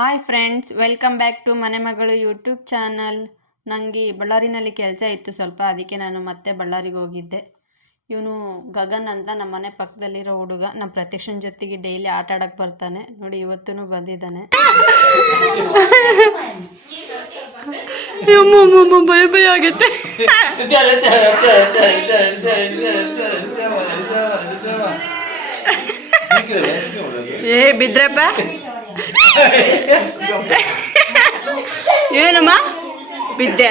Hi friends, welcome back to ಮನೆ ಮಗಳು YouTube channel. ನನಗೆ ಬಳ್ಳಾರಿನಲ್ಲಿ ಕೆಲಸ ಇತ್ತು ಸ್ವಲ್ಪ, ಅದಕ್ಕೆ ನಾನು ಮತ್ತೆ ಬಳ್ಳಾರಿಗೆ ಹೋಗಿದ್ದೆ. ಇವನು ಗಗನ್ ಅಂತ ನಮ್ಮ ಮನೆ ಪಕ್ಕದಲ್ಲಿರೋ ಹುಡುಗ. ನಮ್ಮ ಪ್ರತೀಕ್ಷನ್ ಜೊತೆಗೆ ಡೈಲಿ ಆಟ ಆಡಕ್ಕೆ ಬರ್ತಾನೆ. ನೋಡಿ, ಇವತ್ತೂ ಬಂದಿದ್ದಾನೆ. ಭಯ ಭಯ ಆಗುತ್ತೆ. ಏ ಬಿದ್ರಪ್ಪ, ಏನಮ್ಮ ಬಿದ್ದೆ?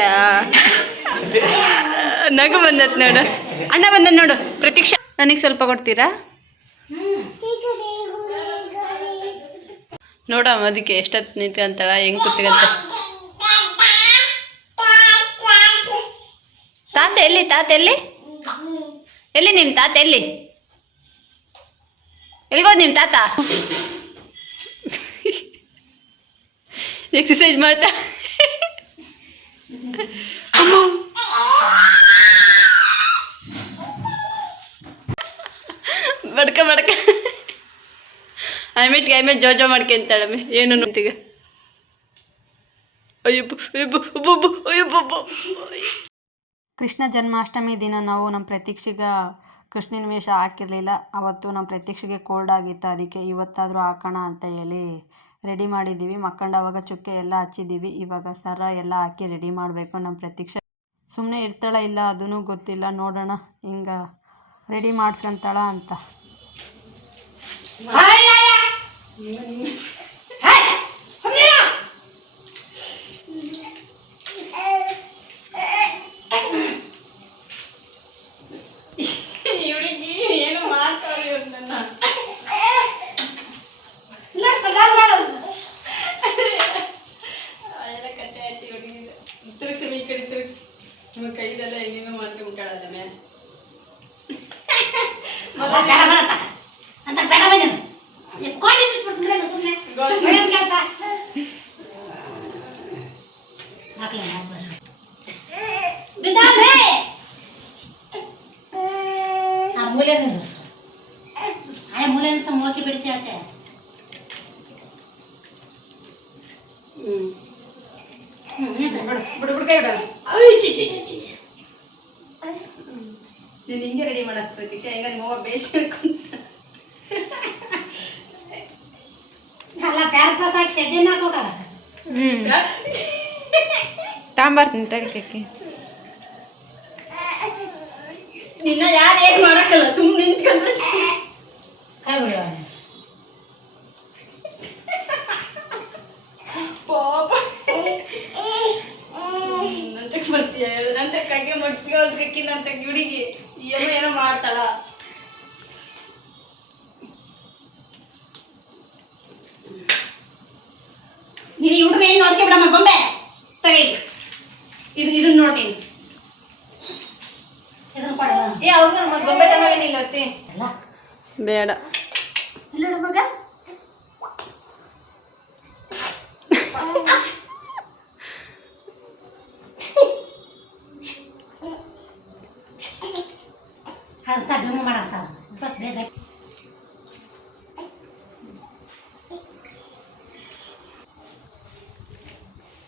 ನಗು ಬಂದತ್ ನೋಡು. ಅಣ್ಣ ಬಂದ ನೋಡು. ಪ್ರತೀಕ್ಷಾ, ನನಗೆ ಸ್ವಲ್ಪ ಕೊಡ್ತೀರಾ? ನೋಡಮ್ಮ, ಅದಕ್ಕೆ ಎಷ್ಟೊತ್ತು ನಿಂತ್ಕೊಂತಾಳ, ಹೆಂಗ್ ಕೂತ್ಕೊಂತ. ತಾತ ಎಲ್ಲಿ? ತಾತ ಎಲ್ಲಿ? ಎಲ್ಲಿ ನಿಮ್ಮ ತಾತ? ಎಲ್ಲಿಗೋದ್ ನಿಮ್ಮ ತಾತ? ಎಕ್ಸಸೈಸ್ ಮಾಡ್ತಾ ಬಡ್ಕ ಆಮೇಲೆ ಜೋಜೋ ಮಾಡ್ಕೊಂತಾಳಮ್ಮೆ. ಏನು ನಂತೀಗ? ಕೃಷ್ಣ ಜನ್ಮಾಷ್ಟಮಿ ದಿನ ನಾವು ನಮ್ಮ ಪ್ರತೀಕ್ಷೆಗೆ ಕೃಷ್ಣನ ವೇಷ ಹಾಕಿರಲಿಲ್ಲ. ಅವತ್ತು ನಮ್ಮ ಪ್ರತೀಕ್ಷೆಗೆ ಕೋಲ್ಡ್ ಆಗಿತ್ತು, ಅದಕ್ಕೆ ಇವತ್ತಾದರೂ ಹಾಕೋಣ ಅಂತ ಹೇಳಿ ರೆಡಿ ಮಾಡಿದ್ದೀವಿ. ಮಕ್ಕಂಡವಾಗ ಚುಕ್ಕೆ ಎಲ್ಲ ಹಚ್ಚಿದ್ದೀವಿ. ಇವಾಗ ಸರ ಎಲ್ಲ ಹಾಕಿ ರೆಡಿ ಮಾಡಬೇಕು. ನಮ್ಮ ಪ್ರತೀಕ್ಷೆ ಸುಮ್ಮನೆ ಇರ್ತಾಳ ಇಲ್ಲ ಅದೂ ಗೊತ್ತಿಲ್ಲ. ನೋಡೋಣ ಹಿಂಗೆ ರೆಡಿ ಮಾಡಿಸ್ಕೊಂತಾಳ ಅಂತ. ಈ ಕಡೆ ತಿರುಗಿಸಿ ನಿಮ್ಮ ಕೈದೆಲ್ಲ ಹೆಂಗೆಂಗ ಮಾಡ್ಕೊಂಡ್ಬಿಟ್ಟಾಳಲ್ಲ ಮೇಲೆ. ಮೂಲೆ ಬಿಡ್ತೀಯ ನೀನು ಹಿಂಗೆ ರೆಡಿ ಮಾಡಕ್ ಪ್ರತೀಕ್ಷಾ. ಈಗ ನಿಮ್ಮ ಅವ್ವ ಬೇಸ್ ತಾಂಬರ್ತೀನಿ ತಡ್ಕಕ್ಕೆ. ನಿನ್ನ ಯಾರು ಏನು ಮಾಡಕ್ಕಲ್ಲ, ಸುಮ್ಮನೆ ನಿಂತ್ಕೊಂಡ್ರೆ ಕೈ ಬಿಡುವ. ಪಾಪ ನಂತಕ್ಕೆ ಬರ್ತೀಯ ಹೇಳು? ನಂತಕ್ಕೆ ಮಡ್ಸ್ಕೋದಕ್ಕೆ ನಂತಕ್ಕೆ ಹುಡುಗಿ ಏನೋ ಮಾಡ್ತಾಳ. ನೀನು ಹುಡುಗ ಏನು ನೋಡ್ಕೆ ಬಿಡಮ್ಮ ಗೊಂಬೆ ತಗೈ. ಇದನ್ನ ನೋಡಿ, ಇದನ್ನ ಕೊಡಲ್ಲ. ಏ ಅವ್ರಿಗೆ ಮತ್ತೆ ಗೊಂಬೆ ತಗೋನಿಲ್ಲ ಅತ್ತಿ. ಬೇಡ ಇಲ್ಲ ಮಗ. ಅಂತ ಡ್ರಮ್ ಮಾಡಾಕ್ತಾವ ಸ್ವಲ್ಪ ಬೇಗ.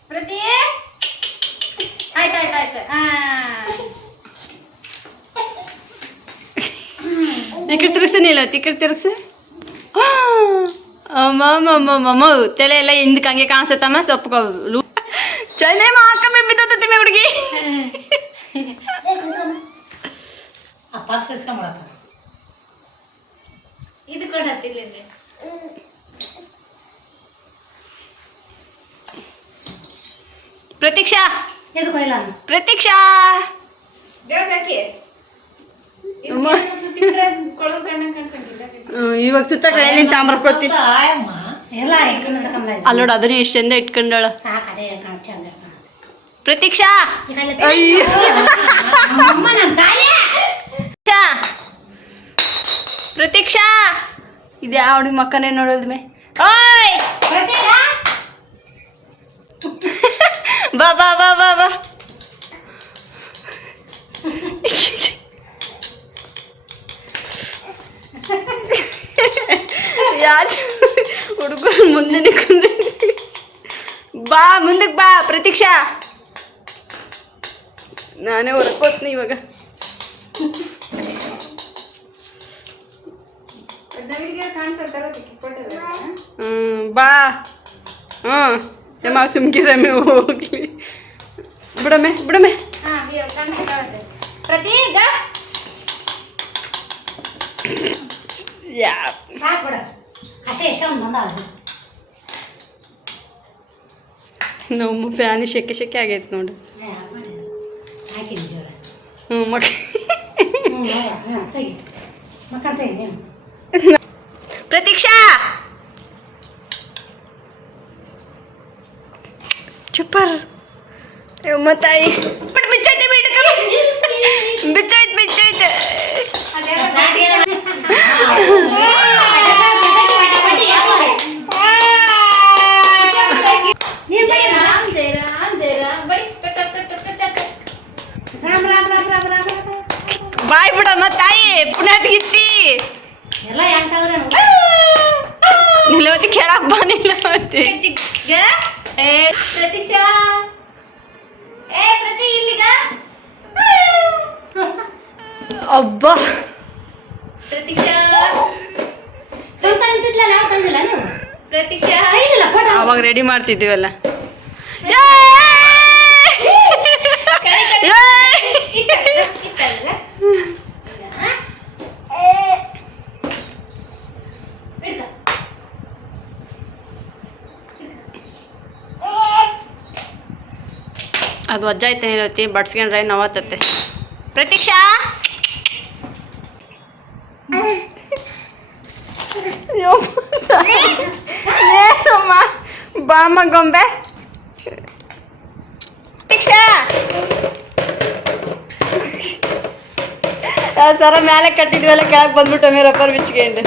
ಪ್ರತಿ ಆಯ್ತು. ಈ ಕಡೆ ತಿರುಗಿಸ್ತಾನಿಲ್ಲ, ಈ ಕಡೆ ತಿರುಗಿಸಿ. ಅಮ್ಮ ತಲೆ ಎಲ್ಲ ಹಿಂದಕ್ಕೆ ಹಂಗೆ ಕಾಣಿಸ್ತಮ್ಮ. ಸೊಪ್ಪು ಚೈನೆ ಹಾಕಮ್ಮೆ ಬಿದ್ದೋತಮ್ಮೆ ಹುಡುಗಿ. ಪರ್ಸ್ ಇಸ್ಕೊಂಬಳಕ ಇದು ಕೂಡ ಹತ್ತಿಲ್ಲ. ಪ್ರತೀಕ್ಷಾ, ಎದುಕೊಯ್ಲ ಪ್ರತೀಕ್ಷಾ ಇವಾಗ ಸುತ್ತ ಕಡೆ ತಾಂಬರ್ಕೋತಿ. ಅಲ್ಲೋಡ ಅದನ್ನ ಎಷ್ಟು ಚಂದ ಇಟ್ಕೊಂಡಾಳ. ಸಾಕದೇ ಚಂದ. ಪ್ರತೀಕ್ಷಾ, ಪ್ರತೀಕ್ಷಾ, ಇದು ಯಾವ ಹುಡುಗಿ ಮಕ್ಕನೇ ನೋಡೋದ್ಮೆ. ಓಯ್ ಬಾ ಬಾ ಬಾ ಬಾ ಬಾ. ಯಾರು ಹುಡುಗರು ಮುಂದೆ ನಿಂತ್ಕೊಂಡು ಬಾ ಮುಂದಕ್ಕೆ ಬಾ ಪ್ರತೀಕ್ಷಾ. ನಾನೇ ಹೊರಕೋತ್ನಿ ಇವಾಗ. ಬಾ. ಯಮ್ಮ ಸುಮ್ಕಿರಮ್ಮೆ ಹೋಗ್ಲಿ. ಬಿಡಮ್ಮೆ ಬಿಡಮ್ಮೆ. ಪ್ರತಿ ಸಾಕು ಬಿಡ ಅಷ್ಟೇ ಎಷ್ಟೊಂದು ಬಂದಾವ. ನಮ್ಮ ಫ್ಯಾನ್ ಶೆಕೆ ಶೆಕೆ ಆಗೈತೆ ನೋಡು. ಹಾಕಿದ್ವಿ ಜೋರ. ಮಕ್ಕಳ ತೆಗಿ ಪ್ರತೀಕ್ಷಾ ಚುಪ್ಪರ್ ತಾಯಿ ಬಿಚ್ಚೈತೆ ಬಿಚ್ಚೈತೆ ಬಿಚ್ಚೈತೆ. ಬಾಯ್ ಬಿಡಮ್ಮ ತಾಯಿ ಪುಣ್ಯಾತ್ಗಿತ್ತಿ ಎಲ್ಲ ಹೆಂಗ್ ತಗದ ನಿಲ್ಲವತಿ ಕೇಳಕ್ ಬಾ ನಿಲ್ಲವತಿ. ಪ್ರತೀಕ್ಷಾ ಪ್ರತಿ ಇಲ್ಲಿಗ ಅಬ್ಬ ಪ್ರತೀಕ್ಷಾ ಸ್ವಲ್ಪ ನಿಂತಿದ್ಲ ನಾವು ತಂದಿಲ್ಲ ನೀವು. ಪ್ರತೀಕ್ಷಾ ಇಲ್ಲ ಫೋಟೋ ಅವಾಗ ರೆಡಿ ಮಾಡ್ತಿದ್ದೀವಲ್ಲ. ಅದು ವಜ್ಜ ಐತೆ ನಿಲ್ಲತಿ ಬಡ್ಸ್ಕೊಂಡ್ರೆ ನೋವತ್ತತ್ತೆ. ಪ್ರತೀಕ್ಷಾ ಏನಮ್ಮ ಬಾಮ್ಮ ಗೊಂಬೆ. ಪ್ರತೀಕ್ಷಾ ಸರ ಮೇಲೆ ಕಟ್ಟಿದ್ವೆಲ್ಲ ಕೆಳಗೆ ಬಂದ್ಬಿಟ್ಟು ರಬ್ಬರ್ ಬಿಚ್ಕೊಂಡು.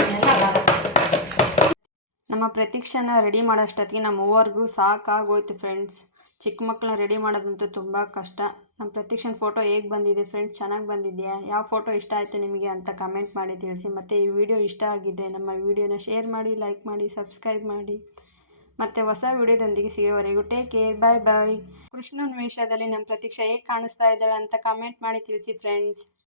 ನಮ್ಮ ಪ್ರತೀಕ್ಷೆನ ರೆಡಿ ಮಾಡೋಷ್ಟೊತ್ತಿಗೆ ನಮ್ಮ ಮೂವರಿಗೂ ಸಾಕಾಗೋಯ್ತು ಫ್ರೆಂಡ್ಸ್. ಚಿಕ್ಕ ಮಕ್ಕಳನ್ನ ರೆಡಿ ಮಾಡೋದಂತೂ ತುಂಬ ಕಷ್ಟ. ನಮ್ಮ ಪ್ರತೀಕ್ಷೆನ ಫೋಟೋ ಹೇಗೆ ಬಂದಿದೆ ಫ್ರೆಂಡ್ಸ್, ಚೆನ್ನಾಗಿ ಬಂದಿದೆಯಾ? ಯಾವ ಫೋಟೋ ಇಷ್ಟ ಆಯಿತು ನಿಮಗೆ ಅಂತ ಕಮೆಂಟ್ ಮಾಡಿ ತಿಳಿಸಿ. ಮತ್ತು ಈ ವಿಡಿಯೋ ಇಷ್ಟ ಆಗಿದ್ದರೆ ನಮ್ಮ ವಿಡಿಯೋನ ಶೇರ್ ಮಾಡಿ, ಲೈಕ್ ಮಾಡಿ, ಸಬ್ಸ್ಕ್ರೈಬ್ ಮಾಡಿ. ಮತ್ತು ಹೊಸ ವಿಡಿಯೋದೊಂದಿಗೆ ಸಿಗೋವರೆಗೂ ಟೇಕ್ ಕೇರ್, ಬಾಯ್ ಬಾಯ್. ಕೃಷ್ಣನ ವೇಷದಲ್ಲಿ ನಮ್ಮ ಪ್ರತೀಕ್ಷೆ ಹೇಗೆ ಕಾಣಿಸ್ತಾ ಇದ್ದಾಳೆ ಅಂತ ಕಮೆಂಟ್ ಮಾಡಿ ತಿಳಿಸಿ ಫ್ರೆಂಡ್ಸ್.